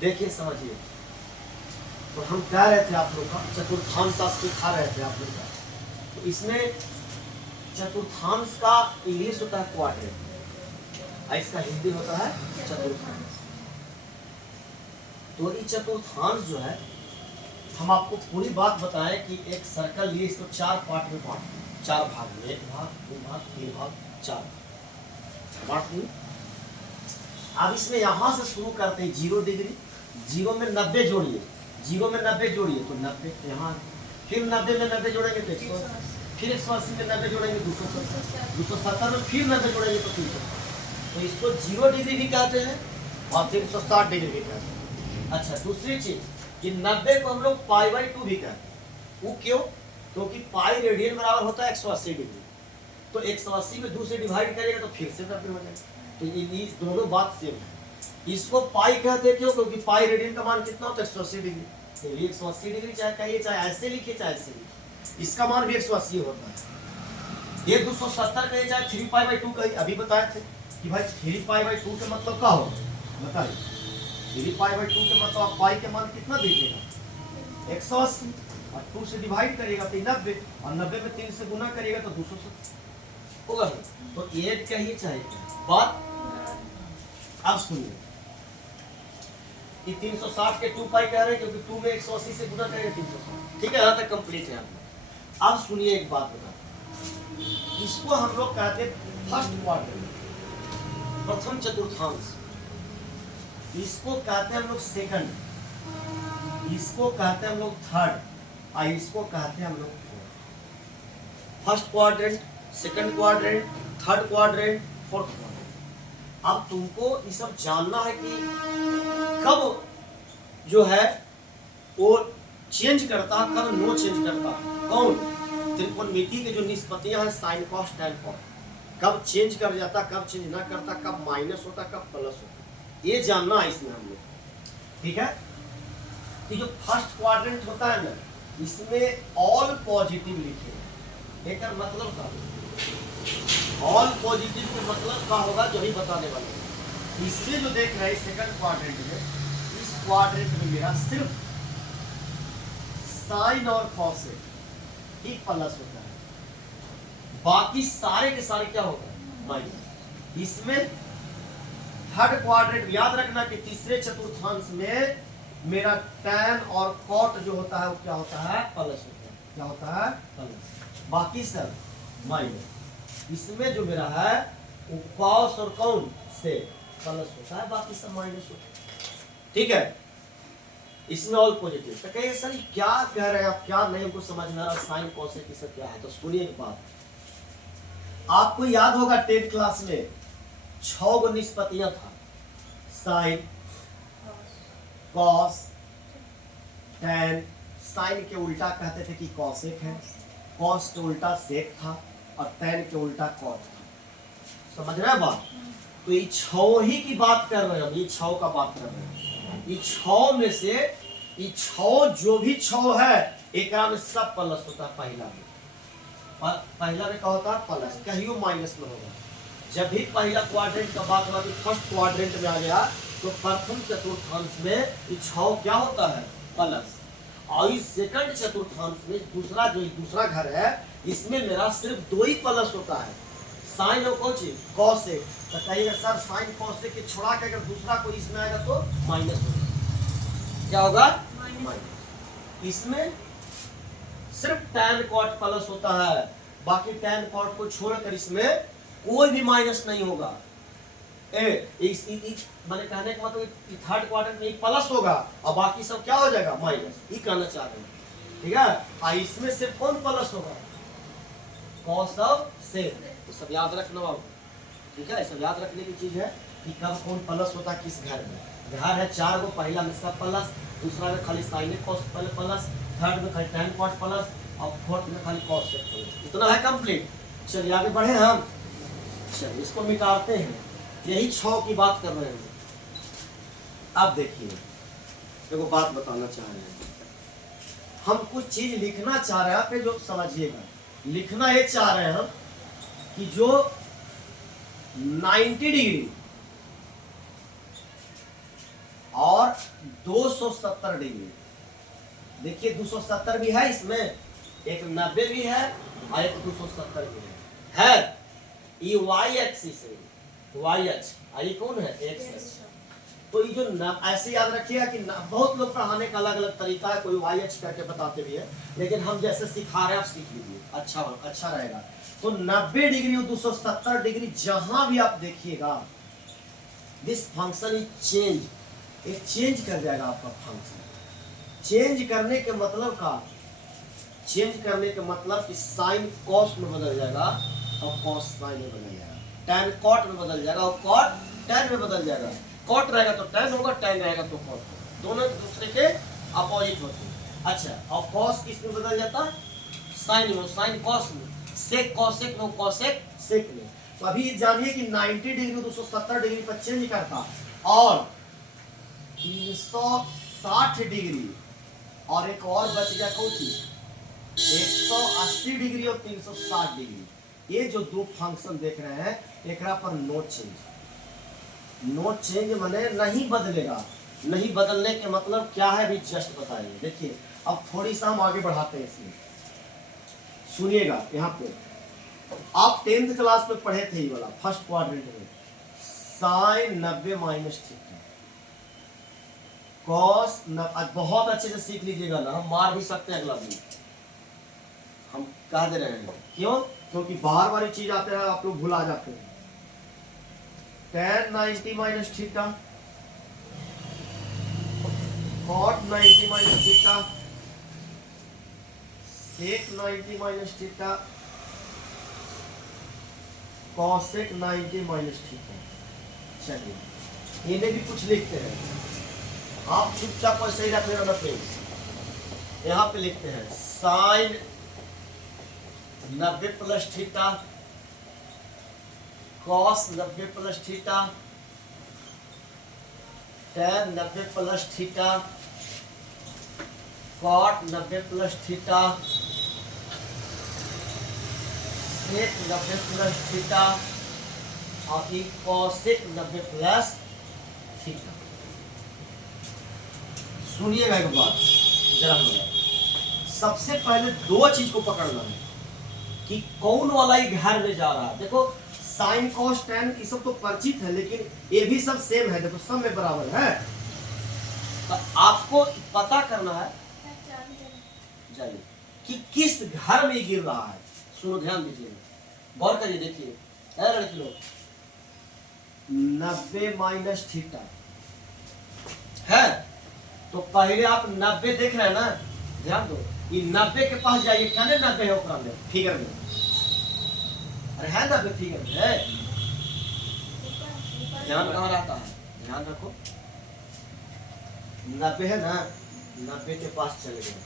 देखिए समझिए, तो हम कह रहे थे आप लोग का चतुर्थांश शास्त्र खा रहे थे आप लोग का। तो इसमें चतुर्थांश का इंग्लिश होता है क्वाड्रेंट और इसका हिंदी होता है चतुर्थांश। तो ये चतुर्थांश जो है, हम आपको पूरी बात बताएं कि एक सर्कल लिए इसको 4 पार्ट में बांट, 4 भाग में, 1 भाग 2 भाग 3 भाग 4 बांट दिए। अब इसमें यहाँ से शुरू करते हैं 0 डिग्री, 0 में 90 जोड़िए, 0 में 90 जोड़िए तो 90 यहाँ, फिर 90 में 90 जोड़ेंगे तो 180, फिर 180 में 90 जोड़ेंगे 270, 270 में फिर 90 जोड़ेंगे तो 300। तो इसको 0 डिग्री भी कहते हैं और 360 डिग्री भी कहते हैं। अच्छा, दूसरी चीज कि 90 को हम लोग π/2 भी कहते हैं। वो क्यों? क्योंकि पाई रेडियन बराबर होता है 180 डिग्री, तो 180 में 2 से डिवाइड करेगा तो फिर से 90 हो जाएगा। तो ये दोनों बात सेम है। इसको पाई कहते हैं क्यों? क्योंकि पाई रेडियन का मान कितना होता है 180 डिग्री, तो ये 180 डिग्री चाहे कहिए, चाहे ऐसे लिखिए चाहे ऐसे लिखिए, इसका मान भी 180 होता है। ये 270 कहिए चाहे 3π/2 कहिए, अभी बताए थे कि भाई 3π/2 के मतलब क्या होगा बताइए। 3π/2 के मतलब आप पाई के मान कितना दीजिएगा 180 और 2 से डिवाइड करिएगा तो 90 और 90 में 3 से गुना करिएगा तो 270 होगा। तो एक कहिए चाहे बात। अब सुनिए कि 360 के 2π कह रहे हैं क्योंकि 2 में 180 से गुना करेगा 360। ठीक है, यहाँ तक कंप्लीट है आपका। अब सुनिए एक बात बताते हैं, इसको हम लोग कहते हैं फर्स्ट क्वाड्रेंट, प्रथम चतुर्थांश। इसको कहते हैं हम लोग सेकंड, इसको कहते हैं हम लोग थर्ड और इसको कहते हैं हम लोग fourth. First quadrant, second quadrant, third quadrant, fourth quadrant. अब तुमको ये सब जानना है कि कब जो है वो चेंज करता है, कब नो चेंज करता है। कौन? त्रिकोणमिति के जो निष्पत्तियां हैं साइन कॉस टैन कॉस, कब चेंज कर जाता, कब चेंज ना करता, कब माइनस होता, कब प्लस होता, ये जानना है इसमें हम लोग। ठीक है, तो जो फर्स्ट क्वाड्रेंट होता है ना, इसमें ऑल पॉजिटिव लिखे। एक मतलब का ऑल पॉजिटिव के मतलब क्या होगा जो भी बताने वाले। इसमें जो देख रहे हैं सेकंड क्वाड्रेंट में, इस क्वाड्रेंट में मेरा सिर्फ साइन और कॉस ही प्लस होता है, बाकी सारे के सारे क्या होता है माइनस। इसमें थर्ड क्वाड्रेंट याद रखना कि तीसरे चतुर्थांश में मेरा टैन और कॉट जो होता है वो क्या होता है प्लस होता है। क्या होता है प्लस, बाकी सब माइनस। इसमें जो मेरा है वो कॉस और कौन से प्लस होता है, बाकी सब माइनस होता है। ठीक है, इसमें ऑल पॉजिटिव। तो कहिए सर क्या कह रहे हैं आप, क्या नहीं हमको समझ में आ रहा, साइन कॉसेक ये सब क्या है। तो सुनिए एक बात, आपको याद होगा 10th क्लास में 6 गो निष्पत्तियां था, साइन, कॉस, टैन। साइन के उल्टा कहते थे कि कॉसेक है, कॉस के उल्टा सेक था और टैन के उल्टा कॉट था। समझ रहे हैं बात? तो ये 6 ही की बात कर रहे हैं हम, ये 6 का बात कर रहे हैं। ये 6 में से ये 6 जो भी 6 है एक में सब प्लस होता है। पहला में क्या होता है प्लस, कहियो माइनस में होगा। जब भी पहला क्वाड्रेंट का बात हुआ कि फर्स्ट क्वाड्रेंट में आ गया तो प्रथम चतुर्थांश में ये 6 क्या होता है प्लस, और इस सेकंड चतुर्थांश में दूसरा घर है, इसमें मेरा सिर्फ 2 ही प्लस होता है, साइन और कॉसेक। तो कहिएगा सर साइन कॉसेक के छोड़ा के अगर दूसरा कोई इसमें आएगा तो माइनस होगा। क्या होगा माइनस। इसमें सिर्फ टैन कॉट प्लस होता है, बाकी टैन कॉट को छोड़कर इसमें कोई भी माइनस नहीं होगा। मैंने कहने का मतलब थर्ड क्वाड्रेंट में प्लस होगा और बाकी सब क्या हो जाएगा माइनस, ये कहना चाह रहे हैं। ठीक है, और इसमें सिर्फ कौन प्लस होगा कॉस ऑफ सेक। तो सब याद रखना बाबू। ठीक है, सब याद रखने की चीज है कि कब कौन प्लस होता है किस घर में। घर है 4 गो, पहला में सब प्लस, दूसरा में खाली साइन कॉस प्लस, थर्ड में खाली टैन कॉट प्लस और फोर्थ में खाली कॉस सेक प्लस। इतना है कंप्लीट। चलिए आगे बढ़े हम। चलिए इसको मिटाते हैं, यही 6 की बात कर रहे हैं। अब देखिए देखो बात बताना चाह रहे हैं, हम कुछ चीज लिखना चाह रहे हैं, आप जो समझिएगा। लिखना ये चाह रहे हैं हम कि जो 90 डिग्री और 270 डिग्री। देखिए 270 भी है इसमें, एक 90 भी है और एक 270 भी है। ये वाई एक्सिस है, वाई अक्ष, ये कौन है, एक्स अक्ष। तो ये जो ऐसे याद रखिएगा कि बहुत लोग पढ़ाने का अलग अलग तरीका है, कोई वाई अक्ष करके बताते भी है, लेकिन हम जैसे सिखा रहे हैं आप सीख लीजिए, अच्छा रहेगा। तो 90 डिग्री और 270 डिग्री जहां भी आप देखिएगा, दिस फंक्शन इज चेंज, ये चेंज कर जाएगा आपका फंक्शन। चेंज करने के मतलब का, चेंज करने के मतलब कि साइन कॉस में बदल जाएगा और कॉस साइन में बदल जाएगा, टैन कॉट में बदल जाएगा और कॉट टैन में बदल जाएगा। कॉट रहेगा तो टैन होगा, टैन रहेगा तो कॉट होगा, दोनों एक दूसरे के अपोजिट होते हैं। अच्छा, और कॉस किस में बदल जाता है, साइन में, साइन कॉस में, सेक कॉसेक में, कॉसेक सेक में। तो अभी जानिए कि 90 डिग्री 270 डिग्री पर चेंज करता और 360 डिग्री और एक और बच गया कौन चीज, 180 डिग्री और 360 डिग्री। ये जो दो फंक्शन देख रहे हैं एकरा पर नो चेंज, नो चेंज माने नहीं बदलेगा। नहीं बदलने के मतलब क्या है भी जस्ट बताएंगे। देखिए अब थोड़ी सा हम आगे बढ़ाते हैं इसमें, सुनिएगा। यहाँ पे आप 10th क्लास में पढ़े थे ये वाला फर्स्ट क्वाड्रेंट में, साइन 90 माइनस थीटा, कॉस बहुत अच्छे से सीख लीजिएगा ना, हम मार भी सकते हैं अगला भी, हम कह दे रहे हैं क्यों, क्योंकि बार बार ये चीज आते हैं आप लोग भुला जाते हैं। tan 90 minus theta, cot 90 minus theta, sec 90 minus theta, cosec 90 minus theta. चलिए इन्हें भी कुछ लिखते हैं, आप चुपचाप ऐसे ही रखने वाला फ्रेंड्स। यहाँ पे लिखते हैं sine 90 plus theta, cos 90 plus theta, tan 90 plus theta, cot 90 plus theta, sec 90 plus theta और कॉसेक 90 प्लस थीटा। सुनिएगा एक बात जरा, सबसे पहले दो चीज को पकड़ना है कि कौन वाला ही घर में जा रहा है। देखो साइन कॉस टैन ये सब तो परिचित है, लेकिन ये भी सब सेम है, देखो सब में बराबर है। तो आपको पता करना है जाइए कि किस घर में गिर रहा है। सुनो ध्यान दीजिए, गौर करिए, देखिए लड़की लोग 90 माइनस थीटा है, तो पहले आप 90 देख रहे हैं ना, ध्यान दो, ये 90 के पास जाइए, कहने 90 है ओकरा में फिगर में, अरे है 90 फिगर में है, ध्यान कहाँ रहता है, ध्यान रखो 90 है ना, 90 के पास चले गए।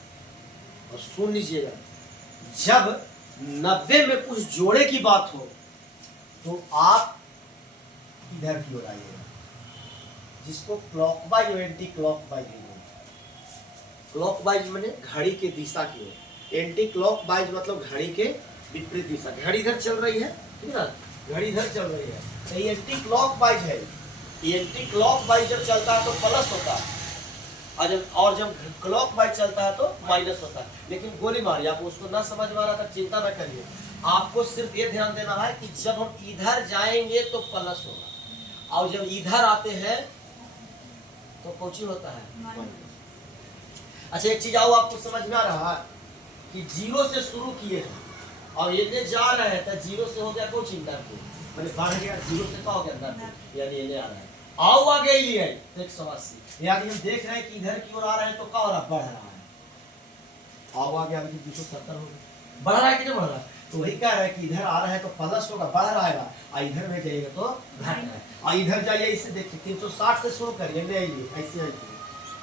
और सुन लीजिएगा, जब 90 में कुछ जोड़े की बात हो तो आप इधर की ओर आइएगा, जिसको क्लॉकवाइज और एंटी क्लॉकवाइज, क्लॉकवाइज माने घड़ी के दिशा की ओर, एंटी क्लॉकवाइज मतलब घड़ी के विपरीत दिशा। घड़ी इधर चल रही है, ठीक है, घड़ी इधर चल रही है, तो ये एंटी क्लॉकवाइज है। ये एंटी क्लॉकवाइज जब चलता है तो प्लस होता है, और जब क्लॉकवाइज चलता है तो माइनस होता है। लेकिन गोली मारिए, आप उसको ना समझ में आ रहा था चिंता ना करिए, आपको सिर्फ ये ध्यान देना है कि जब हम इधर जाएंगे तो प्लस होगा, और जब इधर आते हैं तो कुछ होता है। अच्छा एक चीज आओ, आपको समझ में आ रहा है कि जीरो से शुरू किए हैं और ये जा रहे हैं, तो जीरो से हो गया कुछ इंटर पे, मैंने बढ़ गया, जीरो से क्या हो गया अंदर, यानी ये आ रहा है, आओ आगे लिए 180, यानी हम देख रहे हैं कि इधर की ओर आ रहे हैं तो क्या हो रहा है, बढ़ रहा है, आओ आगे अभी 270 हो गया, बढ़ रहा है कि नहीं बढ़ रहा है, तो वही कह रहा है कि इधर आ रहा है तो प्लस होगा, बढ़ रहा है, और इधर में जाइएगा तो घट रहा है, और इधर जाइए, इसे देखिए 360 से शुरू करिए, ले आइए ऐसे आइए,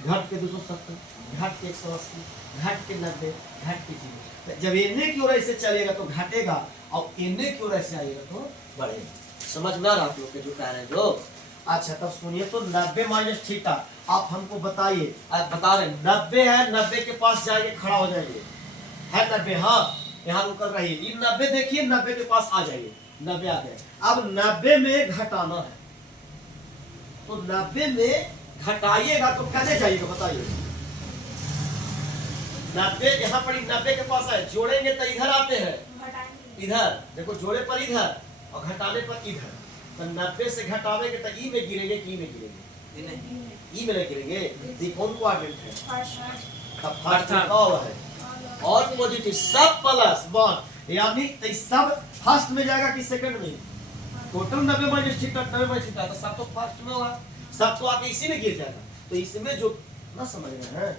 घट के 270, घट के 180, घट के 90, घट के 0। जब इन्हें की ओर ऐसे चलेगा तो घटेगा, और इन्हें की ओर ऐसे आएगा तो बढ़ेगा। समझ में आ रहा आप लोग के जो कह रहे हैं जो। अच्छा तब सुनिए, तो 90 माइनस थीटा आप हमको बताइए, आप बता रहे 90 है, 90 के पास जाएंगे, खड़ा हो जाएंगे, है 90, हाँ यहाँ रुक रहिए, ये 90 देखिए, 90 के पास आ जाइए, 90 आ गए। अब 90 में घटाना है, तो 90 में घटाइएगा तो कैसे जाइएगा बताइए। 90 यहाँ पर 90 के पास है, जोड़ेंगे तो इधर आते हैं, इधर देखो, जोड़े पर इधर और घटाने पर इधर, तो 90 से घटावेंगे तो ई में गिरेंगे कि ई में गिरेंगे, ई में नहीं गिरेंगे। ये कौन क्वाड्रेंट है, तब फर्स्ट लिखा हुआ है और पॉजिटिव सब प्लस वन, यानी तो सब फर्स्ट में जाएगा कि सेकंड में, total 90 minus theta 90 minus theta, तो सब तो फर्स्ट में होगा, सब तो आके इसी में गिर जाएगा। तो इसमें जो ना समझ रहे हैं,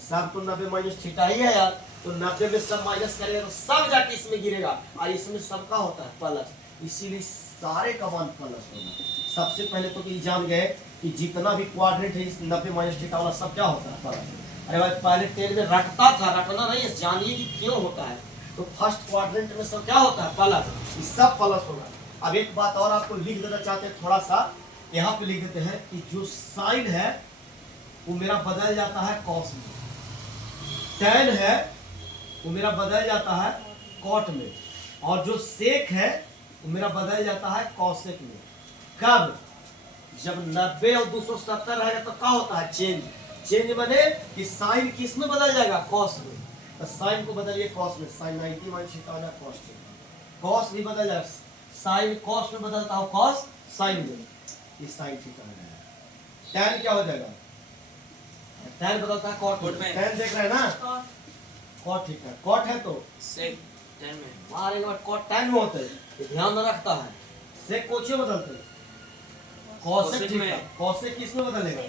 सब तो 90 माइनस थीटा ही है यार, तो 90 में सब माइनस करेगा तो सब जाके इसमें गिरेगा, और इसमें सबका होता है प्लस, इसीलिए सारे का मान प्लस होगा। सबसे पहले तो ये जान गए कि जितना भी क्वाड्रेंट है इस 90 माइनस थीटा वाला सब क्या होता है प्लस। अरे भाई पहले टेन में रटता था, रटना नहीं है, जानिए कि क्यों होता है। तो फर्स्ट क्वाड्रेंट में सब क्या होता है प्लस, ये सब प्लस होगा। अब एक बात और आपको लिख देना चाहते हैं, थोड़ा सा यहाँ पे लिख देते हैं कि जो साइन है वो मेरा बदल जाता है कॉस में, टैन है वो मेरा बदल जाता है कॉट में, और जो सेक है वो मेरा बदल जाता है कॉसेक में। कब, जब 90 और 270 रहेगा तो क्या होता है चेंज, चेंज बने कि साइन किस में बदल जाएगा कॉस में, तो साइन को बदलिए कॉस में, साइन 90 माइनस थीटा हो जाए कॉस थीटा, कॉस भी बदल जाएगा, साइन कॉस में बदलता हो कॉस साइन में, ये साइन थीटा हो जाएगा। टैन क्या हो जाएगा, टैन बदलता है कॉट में, टैन देख रहे हैं ना, कॉट थीटा, कॉट है तो सेक टैन में, मारे के बाद कॉट टैन में होते हैं, ये ध्यान न रखता है। सेक कोचे बदलते हैं कॉसेक थीटा, कॉसेक किस में बदलेगा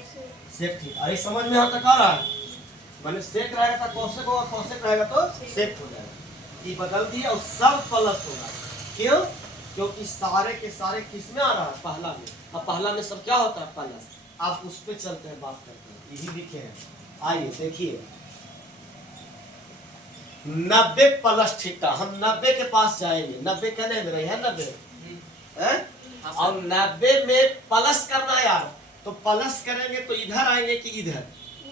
सेक थीटा। अरे समझ में आता आ रहा है, मैंने सेक रहेगा तो कॉसेक होगा, कॉसेक रहेगा तो सेक हो जाएगा, ये बदल दिया और सब प्लस होगा। क्यों, क्योंकि सारे के सारे किस में आ रहा है पहला में, और पहला में सब क्या होता है प्लस। आप उस पे चलते हैं, बात करते हैं, यही लिखे हैं। आइए देखिए 90 प्लस थीटा, हम 90 के पास जाएंगे, 90 कहने में रही है 90 है, और 90 में प्लस करना है यार, तो प्लस करेंगे तो इधर आएंगे कि इधर,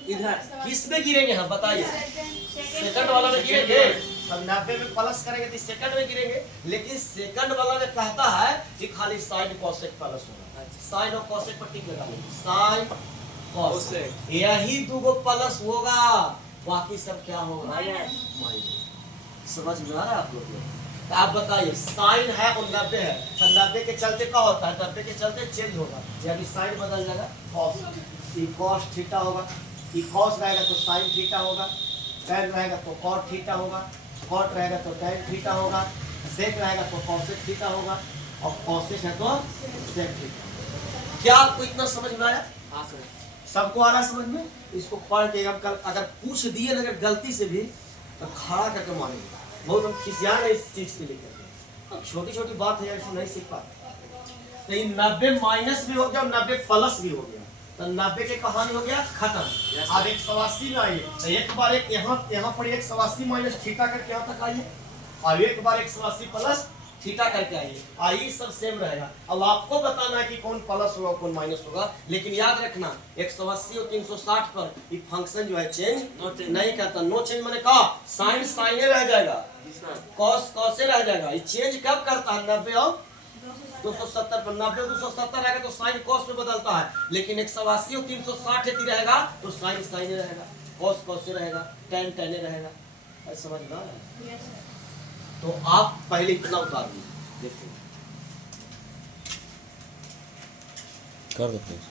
इधर किस में गिरेंगे हम बताइए, सेकंड वाला में गिरेंगे। तो 90 में प्लस करेंगे तो सेकंड में गिरेंगे, लेकिन सेकंड वाला में कहता है कि खाली साइन कॉसेक प्लस होगा, साइन और कॉसेक पर टिक लगा देंगे, साइन कॉसेक, यही दो प्लस होगा, बाकी सब क्या होगा माइनस। समझ में आ रहा है आप लोग को? तो आप बताइए साइन है और 90 है, तो 90 के चलते क्या होता है, 90 के चलते चेंज होगा, यानी साइन बदल जाएगा कॉस, ये कॉस थीटा होगा, ये कॉस रहेगा तो साइन थीटा होगा, टैन रहेगा तो कॉट थीटा होगा, कॉट रहेगा तो टैन थीटा होगा, सेक रहेगा तो कॉसेक थीटा होगा, और कॉसेक है तो सेक थीटा। क्या आपको इतना समझ में आया? हाँ सर, सबको आ रहा है समझ में? इसको पढ़ के हम कल अगर पूछ दिए ना अगर गलती से भी तो खड़ा करके मानेंगे, बहुत हम खिसिया है इस चीज के लेकर, अब छोटी छोटी बात है यार, इसको नहीं सीख पाते। तो ये 90 माइनस भी हो गया और 90 प्लस भी हो गया, तो 90 के कहानी हो गया खत्म। अब 180 में आइए, तो एक बार एक यहाँ पर 180 माइनस थीटा करके यहाँ तक आइए, और एक बार 180 प्लस थीटा करके आइए, आई सब सेम रहेगा। अब आपको बताना है कि कौन प्लस होगा कौन माइनस होगा, लेकिन याद रखना 180 और 360 पर ये फंक्शन जो है चेंज नहीं करता, नो चेंज मैंने कहा, साइन साइने रह जाएगा, कॉस कॉसे रह जाएगा, ये चेंज कब करता है 90 और 270 पर, 90 और 270 रहेगा तो साइन कॉस में बदलता है, लेकिन 180 और 360 यदि रहेगा तो साइन साइने रहेगा, कॉस कॉसे रहेगा, टैन टैने रहेगा। समझ में आ रहा है? तो आप पहले इतना उतार लीजिए, देखो कर देते हैं।